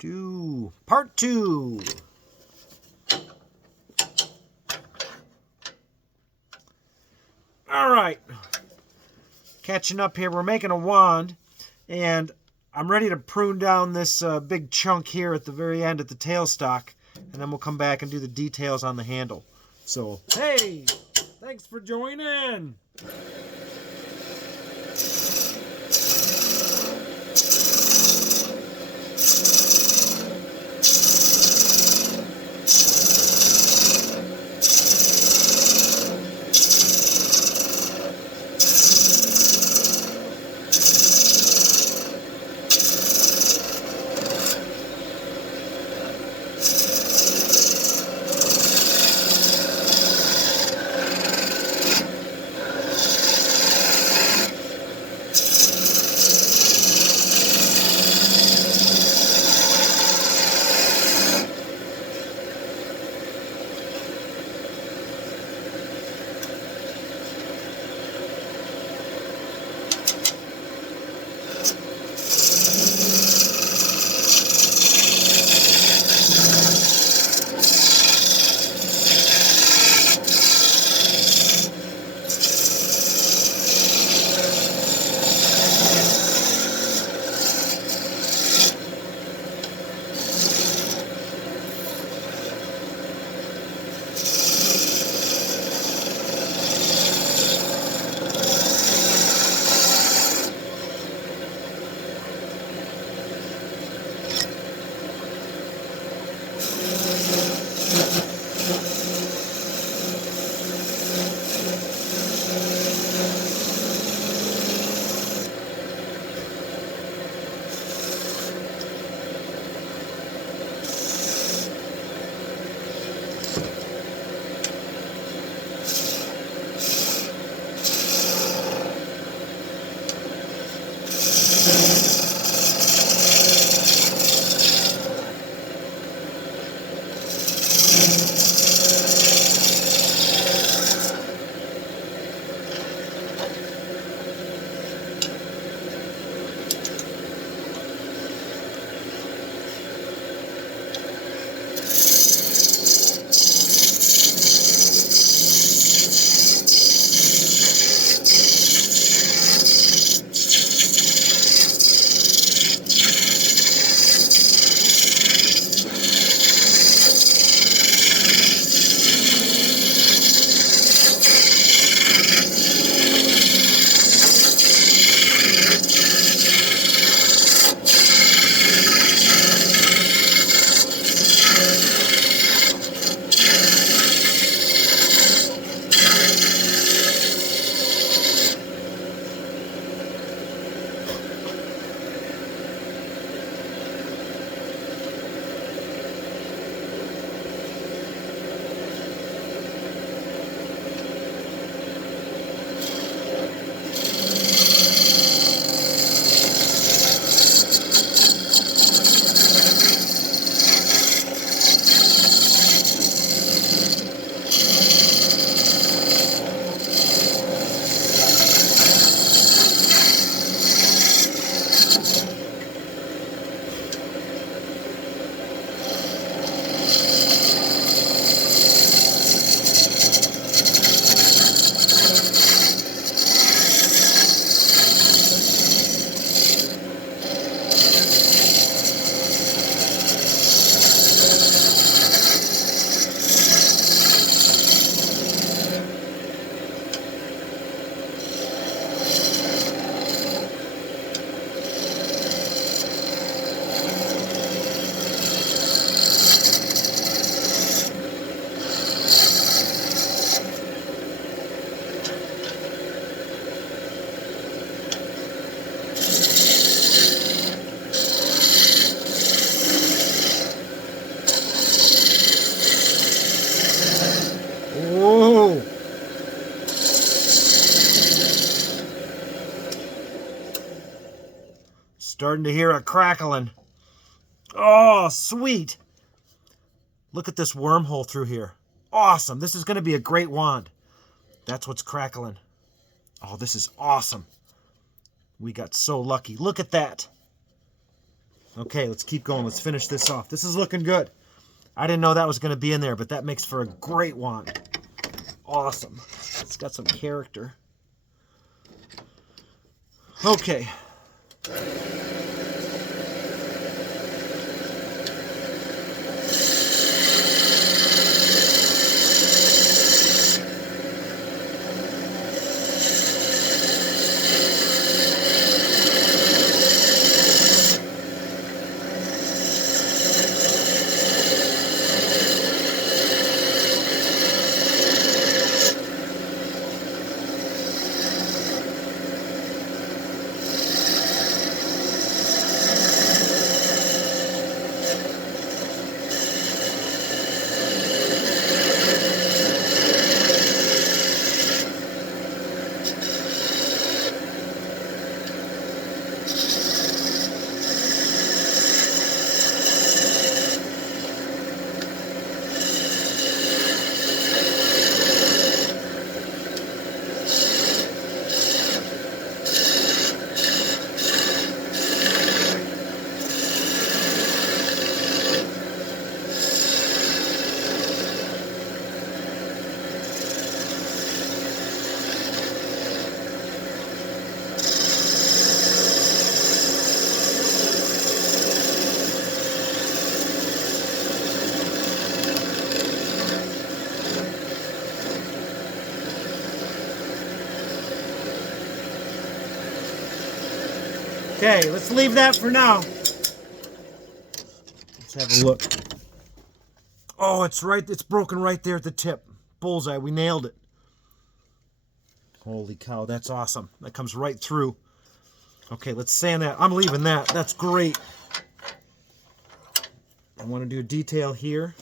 2, part 2. All right, catching up here. We're making a wand, and I'm ready to prune down this big chunk here at the very end at the tailstock, and then we'll come back and do the details on the handle. So, hey, thanks for joining. Whoa! Starting to hear a crackling. Oh, sweet! Look at this wormhole through here. Awesome! This is going to be a great wand. That's what's crackling. Oh, this is awesome. We got so lucky. Look at that. Okay, let's keep going. Let's finish this off. This is looking good. I didn't know that was going to be in there, but that makes for a great wand. Awesome. It's got some character. Okay. Okay, let's leave that for now. Let's have a look. Oh, it's right. It's broken right there at the tip. Bullseye. We nailed it. Holy cow, that's awesome. That comes right through. Okay, let's sand that. I'm leaving that. That's great. I want to do a detail here.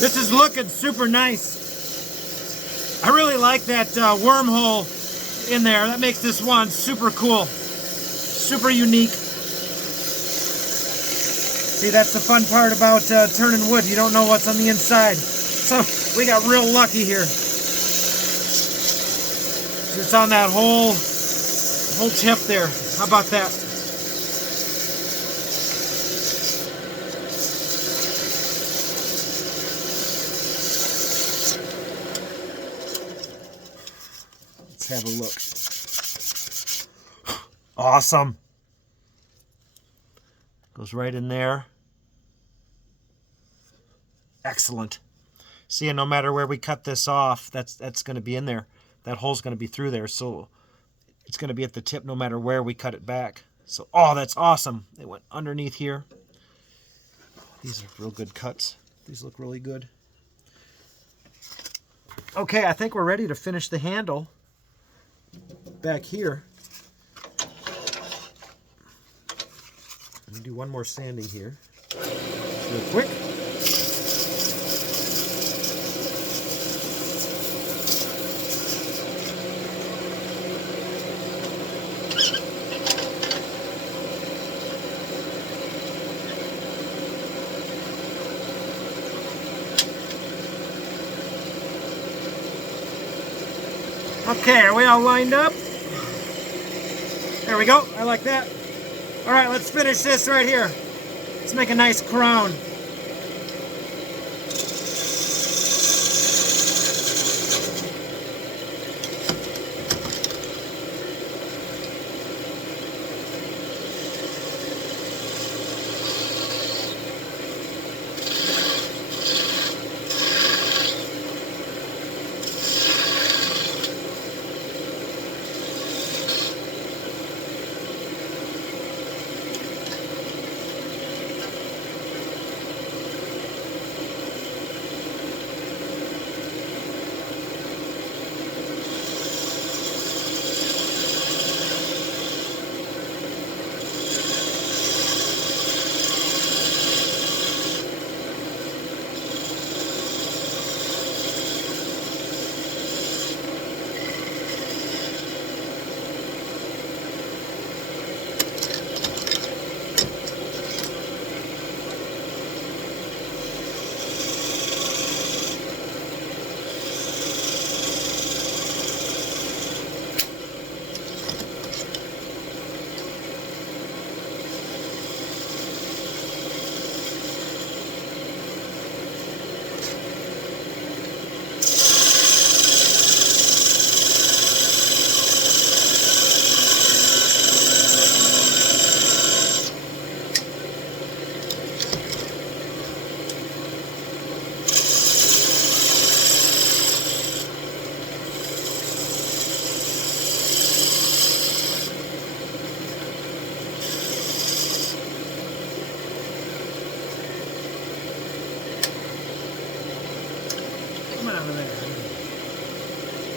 This is looking super nice. I really like that wormhole in there. That makes this one super cool, super unique. See, that's the fun part about turning wood. You don't know what's on the inside. So we got real lucky here. It's on that whole tip there. How about that? Let's have a look. Awesome. Goes right in there. Excellent. See, and no matter where we cut this off, that's going to be in there. That hole's going to be through there, so it's going to be at the tip no matter where we cut it back. So, oh, that's awesome. They went underneath here. These are real good cuts. These look really good. Okay, I think we're ready to finish the handle back here. Let me do one more sanding here. Real quick. Okay, are we all lined up? There we go. I like that. All right, let's finish this right here. Let's make a nice crown.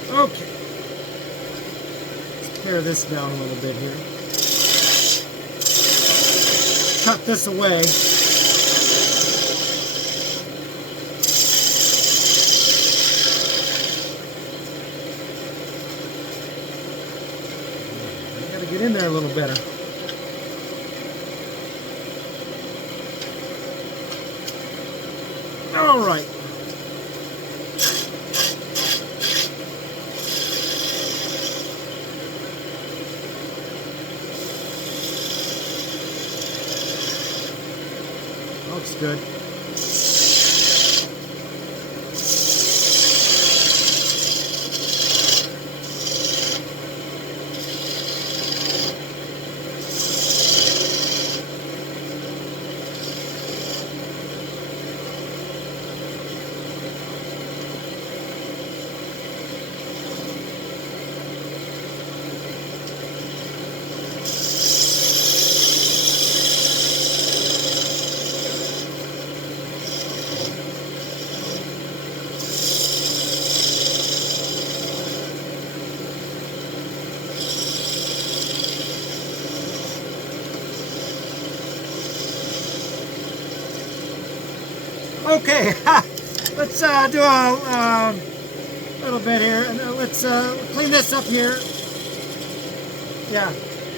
Okay. Let's pare this down a little bit here. Cut this away. I gotta get in there a little better. All right. Looks good. Okay, let's do a little bit here, and let's clean this up here. Yeah,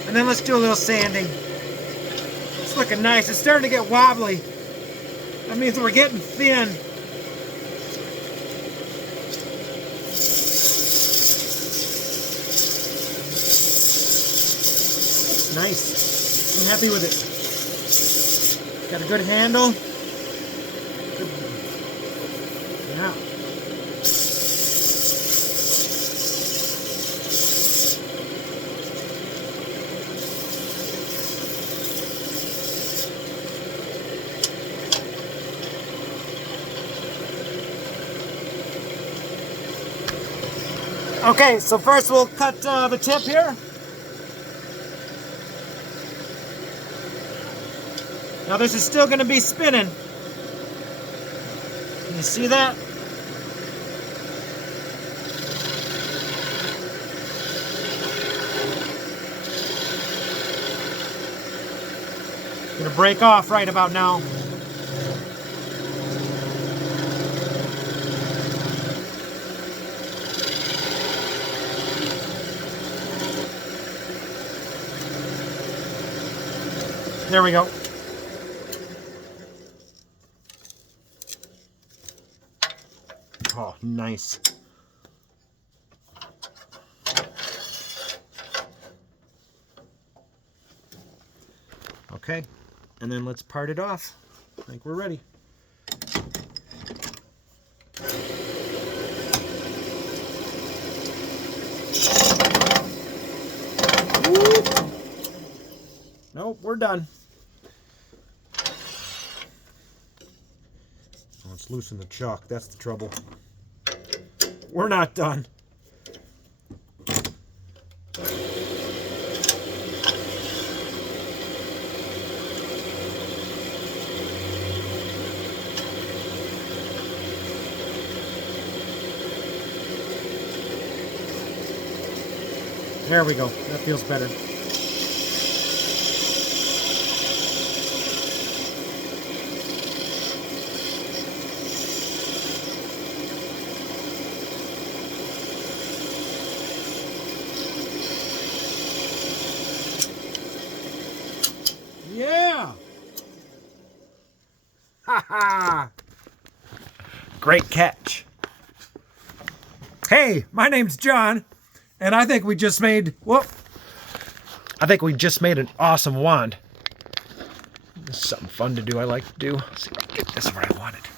and then let's do a little sanding. It's looking nice. It's starting to get wobbly. That means we're getting thin. It's nice. I'm happy with it. Got a good handle. Yeah. Okay, so first we'll cut the tip here. Now this is still going to be spinning. Can you see that? It's going to break off right about now. There we go. Oh, nice. Okay, and then let's part it off. I think we're ready. Whoop. Nope, we're done. Oh, let's loosen the chuck. That's the trouble. We're not done. There we go. That feels better. Yeah! Ha ha! Great catch. Hey, my name's John, and I think we just made, I think we just made an awesome wand. This is something fun to do, I like to do. Let's see if I can get this where I want it.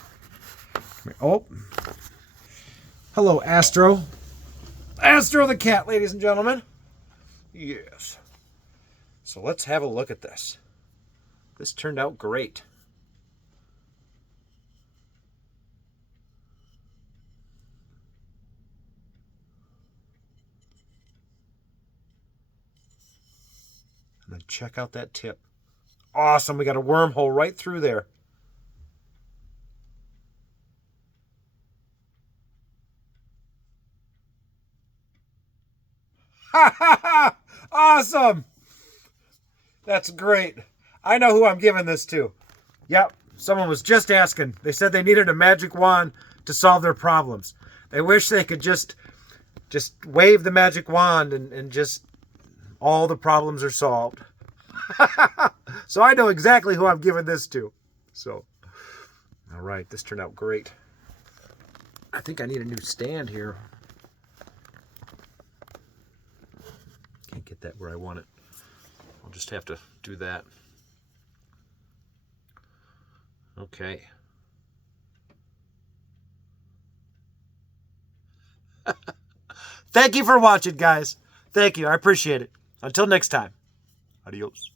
Oh. Hello, Astro. Astro the cat, ladies and gentlemen. Yes. So let's have a look at this. This turned out great. And then check out that tip. Awesome, we got a wormhole right through there. Ha ha ha! Awesome! That's great. I know who I'm giving this to. Yep, someone was just asking. They said they needed a magic wand to solve their problems. They wish they could just wave the magic wand and just all the problems are solved. So I know exactly who I'm giving this to. So, all right, this turned out great. I think I need a new stand here. Can't get that where I want it. I'll just have to do that. Okay. Thank you for watching, guys. Thank you. I appreciate it. Until next time. Adios.